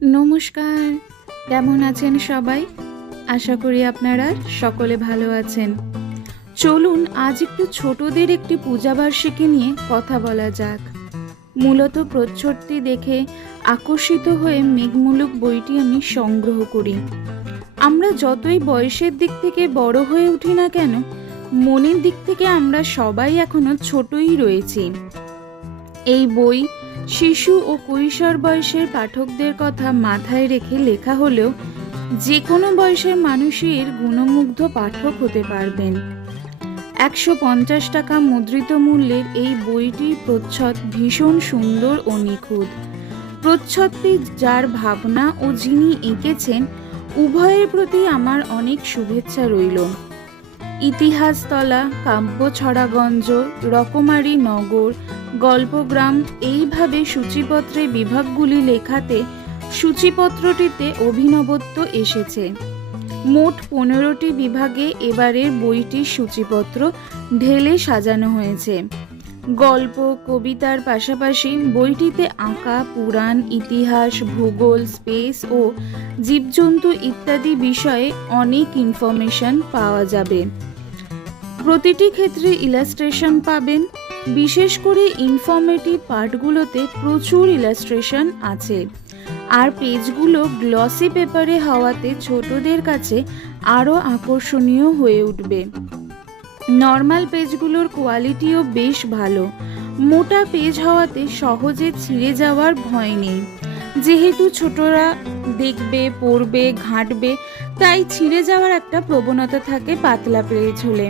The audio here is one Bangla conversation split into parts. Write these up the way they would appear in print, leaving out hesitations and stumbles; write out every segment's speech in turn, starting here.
নমস্কার, কেমন আছেন সবাই? আশা করি আপনারা সকলে ভালো আছেন। চলুন আজ একটু ছোটদের একটি পূজাবার্ষিকী নিয়ে কথা বলা যাক। মূলত প্রচ্ছদটি দেখে আকর্ষিত হয়ে মেঘমুলুক বইটি আমি সংগ্রহ করি। আমরা যতই বয়সের দিক থেকে বড় হয়ে উঠি না কেন, মনের দিক থেকে আমরা সবাই এখনো ছোটই রয়েছি। এই বই শিশু ও কৈশোর বয়সের পাঠকদের কথা মাথায় রেখে লেখা হলেও যে কোনো বয়সের মানুষের গুণমুগ্ধ পাঠক হতে পারবেন। 150 টাকা মুদ্রিত মূল্যের এই বইটির প্রচ্ছদ ভীষণ সুন্দর ও নিখুঁত। প্রচ্ছদটি যার ভাবনা ও যিনি এঁকেছেন উভয়ের প্রতি আমার অনেক শুভেচ্ছা রইল। ইতিহাসতলা, কাব্যছড়াগঞ্জ, রকমারি নগর, গল্পগ্রাম এইভাবে সূচিপত্রে বিভাগগুলি লেখাতে সূচিপত্রটিতে অভিনবত্ব এসেছে। মোট 15টি বিভাগে এবারের বইটির সূচিপত্র ঢেলে সাজানো হয়েছে। গল্প কবিতার পাশাপাশি বইটিতে আঁকা, পুরাণ, ইতিহাস, ভূগোল, স্পেস ও জীবজন্তু ইত্যাদি বিষয়ে অনেক ইনফরমেশন পাওয়া যাবে। প্রতিটি ক্ষেত্রে ইলাস্ট্রেশন পাবেন। বিশেষ করে ইনফরমেটিভ পার্টগুলোতে প্রচুর ইলাস্ট্রেশন আছে, আর পেজগুলো গ্লসি পেপারে হওয়াতে ছোটদের কাছে আরও আকর্ষণীয় হয়ে উঠবে। নর্মাল পেজগুলোর কোয়ালিটিও বেশ ভালো। মোটা পেজ হওয়াতে সহজে ছিঁড়ে যাওয়ার ভয় নেই। যেহেতু ছোটরা দেখবে, পড়বে, ঘাঁটবে, তাই ছিঁড়ে যাওয়ার একটা প্রবণতা থাকে পাতলা পেজ হলে।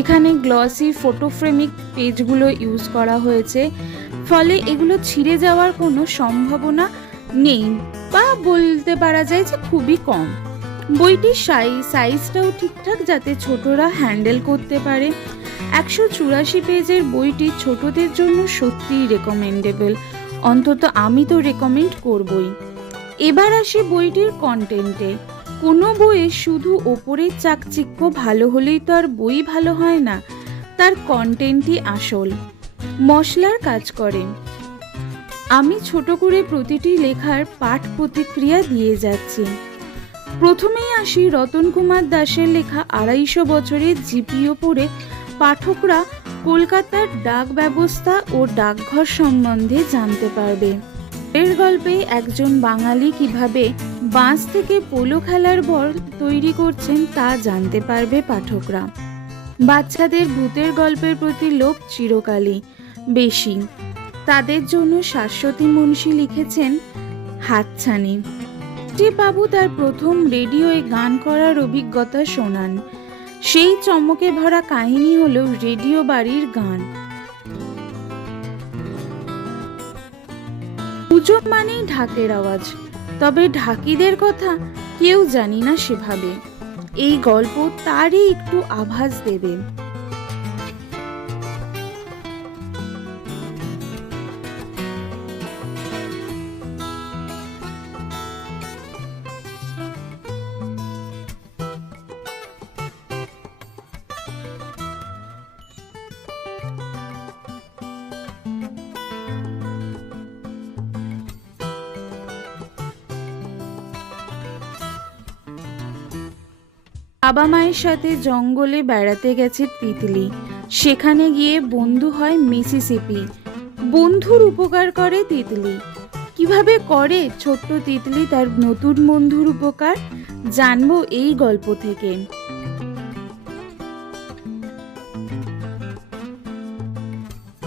এখানে গ্লসি ফটোফ্রেমিক পেজগুলো ইউজ করা হয়েছে, ফলে এগুলো ছিঁড়ে যাওয়ার কোনো সম্ভাবনা নেই, বা বলতে পারা যায় যে খুবই কম। বইটির সাইজটাও ঠিকঠাক, যাতে ছোটরা হ্যান্ডেল করতে পারে। 184 পেজের বইটি ছোটদের জন্য সত্যিই রেকমেন্ডেবল, অন্তত আমি তো রেকমেন্ড করবই। এবার আসি বইটির কন্টেন্টে। কোনো বইয়ে শুধু ওপরের চাকচিক্য ভালো হলেই তো আর বই ভালো হয় না, তার কন্টেন্টই আসল, মশলার কাজ করে। আমি ছোট করে প্রতিটি লেখার পাঠ প্রতিক্রিয়া দিয়ে যাচ্ছি। প্রথমেই আসি রতন কুমার দাসের লেখা 250 বছরের জিপিও পড়ে পাঠকরা কলকাতার ডাক ব্যবস্থা ও ডাকঘর সম্বন্ধে জানতে পারবে। এর গল্পে একজন বাঙালি কিভাবে বাঁশ থেকে পোলো খেলার বল তৈরি করছেন তা জানতে পারবে পাঠকরা। বাচ্চাদের ভূতের গল্পের প্রতি লোভ চিরকালই বেশি, তাদের জন্য শাশ্বতী মুন্সী লিখেছেন হাতছানি। বাবু তার প্রথম রেডিওয়ে গান করার অভিজ্ঞতা শোনান। সেই চমকে ভরা কাহিনী হলো রেডিও বাড়ির গান। পুজো মানেই ঢাকের আওয়াজ, তবে ঢাকিদের কথা কেউ জানি না সেভাবে। এই গল্প তারই একটু আভাস দেবে। বাবা মায়ের সাথে জঙ্গলে বেড়াতে গেছে তিতলি। সেখানে গিয়ে বন্ধু হয় মিসিসিপি। বন্ধুর উপকার করে তিতলি। কিভাবে করে ছোট্ট তিতলি তার নতুন বন্ধুর উপকার, জানবো এই গল্প থেকে।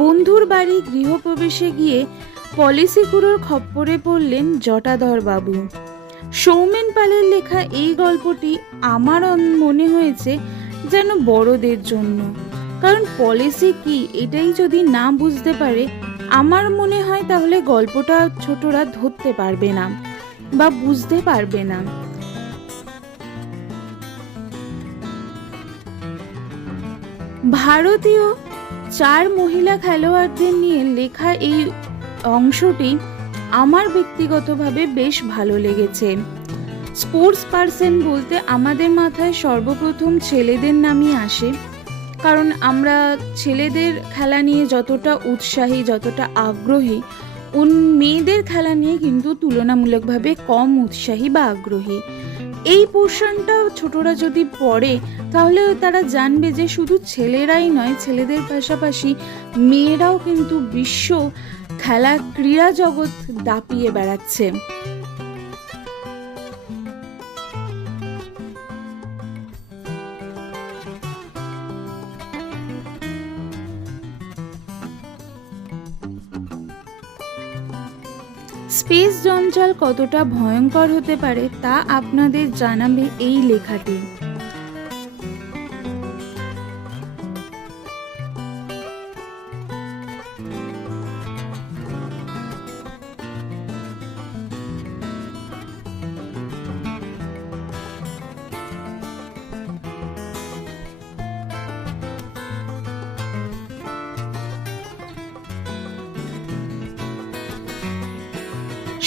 বন্ধুর বাড়ি গৃহপ্রবেশে গিয়ে পলিসিকুড়োর খপ্পরে পড়লেন জটাধর বাবু। সৌমেন পালের লেখা এই গল্পটি আমার মনে হয়েছে যেন বড়দের জন্য, কারণ পলিসি কি এটাই যদি না বুঝতে পারে, আমার মনে হয় তাহলে গল্পটা ছোটরা ধরতে পারবে না বা বুঝতে পারবে না। ভারতীয় 4 মহিলা খেলোয়াড়দের নিয়ে লেখা এই অংশটি আমার ব্যক্তিগতভাবে বেশ ভালো লেগেছে। স্পোর্টস পার্সন বলতে আমাদের মাথায় সর্বপ্রথম ছেলেদের নামই আসে, কারণ আমরা ছেলেদের খেলা নিয়ে যতটা উৎসাহী, যতটা আগ্রহী, মেয়েদের খেলা নিয়ে কিন্তু তুলনামূলকভাবে কম উৎসাহী বা আগ্রহী। এই পোর্শনটা ছোটরা যদি পড়ে তাহলে তারা জানবে যে শুধু ছেলেরাই নয়, ছেলেদের পাশাপাশি মেয়েরাও কিন্তু বিশ্ব খেলা ক্রীড়া জগৎ দাপিয়ে বেড়াচ্ছে। স্পেস জঞ্জাল কতটা ভয়ঙ্কর হতে পারে তা আপনাদের জানাবে এই লেখাটি।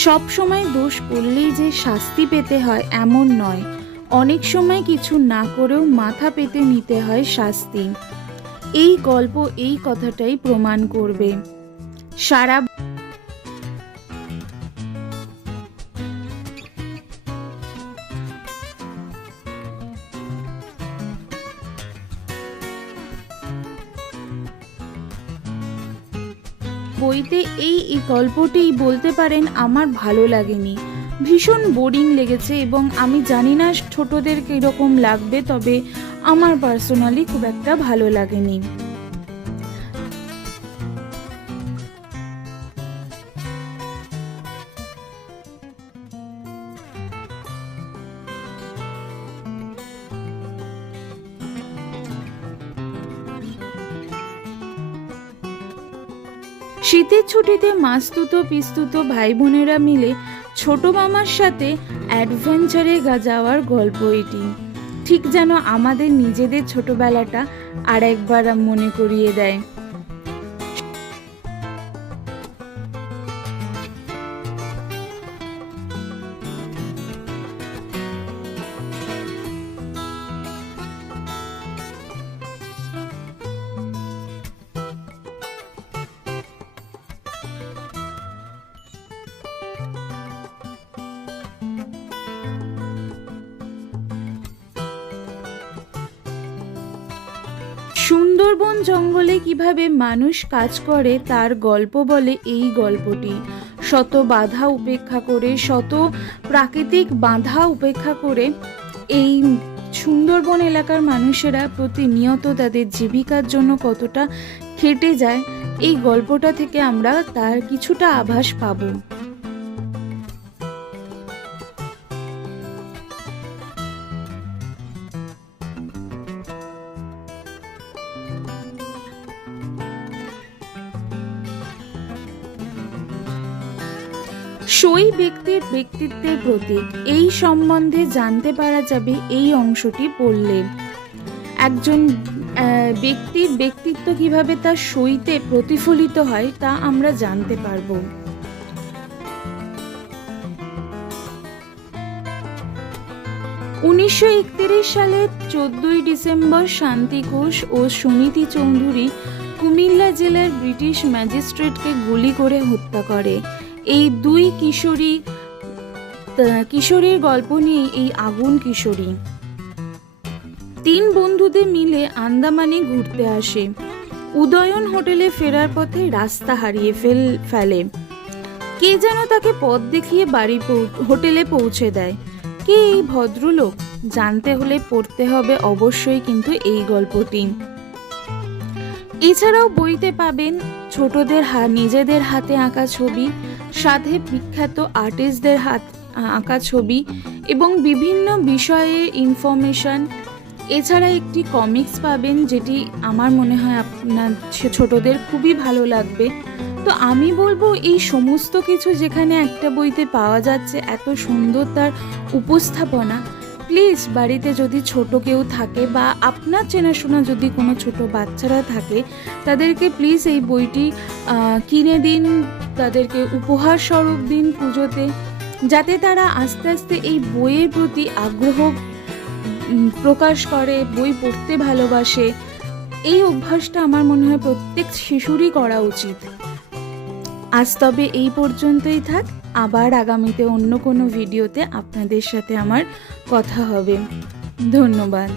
সব সময় দোষ করলেই যে শাস্তি পেতে হয় এমন নয়, অনেক সময় কিছু না করেও মাথা পেতে নিতে হয় শাস্তি। এই গল্প এই কথাটাই প্রমাণ করবে। সারা বইতে এই গল্পটি বলতে পারেন আমার ভালো লাগেনি, ভীষণ বোরিং লেগেছে, এবং আমি জানি না ছোটদের কিরকম লাগবে, তবে আমার পার্সোনালি খুব একটা ভালো লাগেনি। শীতের ছুটিতে মাস্তুতো পিস্তুতো ভাই বোনেরা মিলে ছোট মামার সাথে অ্যাডভেঞ্চারে যাওয়ার গল্প এটি। ঠিক যেন আমাদের নিজেদের ছোটবেলাটা আর একবার মনে করিয়ে দেয়। সুন্দরবন জঙ্গলে কিভাবে মানুষ কাজ করে তার গল্প বলে এই গল্পটি। শত বাধা উপেক্ষা করে, শত প্রাকৃতিক বাধা উপেক্ষা করে এই সুন্দরবন এলাকার মানুষেরা প্রতিনিয়ত তাদের জীবিকার জন্য কতটা খেটে যায়, এই গল্পটা থেকে আমরা তার কিছুটা আভাস পাবো। সই ব্যক্তির ব্যক্তিত্বের প্রতীক, এই সম্বন্ধে জানতে পারা যাবে এই অংশটি পড়লে। একজন ব্যক্তির ব্যক্তিত্ব কিভাবে তার সইতে প্রতিফলিত হয় তা আমরা জানতে পারবো। উনিশশো 1931 সালের 14 ডিসেম্বর শান্তি ঘোষ ও সুনীতি চৌধুরী কুমিল্লা জেলার ব্রিটিশ ম্যাজিস্ট্রেটকে গুলি করে হত্যা করে। এই দুই কিশোরীর গল্প নিয়ে এই আগুন কিশোরী। 3 বন্ধুদের মিলে আন্দামানে ঘুরতে আসে। উদয়ন হোটেলে ফেরার পথে রাস্তা হারিয়ে ফেলে। কে যেন তাকে পথ দেখিয়ে হোটেলে পৌঁছে দেয়। কে এই ভদ্রলোক? জানতে হলে পড়তে হবে অবশ্যই কিন্তু এই গল্পটি। এছাড়াও বইতে পাবেন ছোটদের নিজেদের হাতে আঁকা ছবি, সাথে বিখ্যাত আর্টিস্টদের আঁকা ছবি এবং বিভিন্ন বিষয়ে ইনফরমেশন। এছাড়া একটি কমিক্স পাবেন, যেটি আমার মনে হয় আপনার ছোটদের খুবই ভালো লাগবে। তো আমি বলবো এই সমস্ত কিছু যেখানে একটা বইতে পাওয়া যাচ্ছে, এত সুন্দর তার উপস্থাপনা, প্লিজ বাড়িতে যদি ছোট কেউ থাকে বা আপনার চেনাশোনা যদি কোনো ছোট বাচ্চারা থাকে, তাদেরকে প্লিজ এই বইটি কিনে দিন, তাদেরকে উপহার স্বরূপ দিন পুজোতে, যাতে তারা আস্তে আস্তে এই বইয়ের প্রতি আগ্রহ প্রকাশ করে, বই পড়তে ভালোবাসে। এই অভ্যাসটা আমার মনে হয় প্রত্যেক শিশুরই করা উচিত। আজ তবে এই পর্যন্তই থাক। আবার আগামীতে অন্য কোনো ভিডিওতে আপনাদের সাথে আমার কথা হবে। ধন্যবাদ।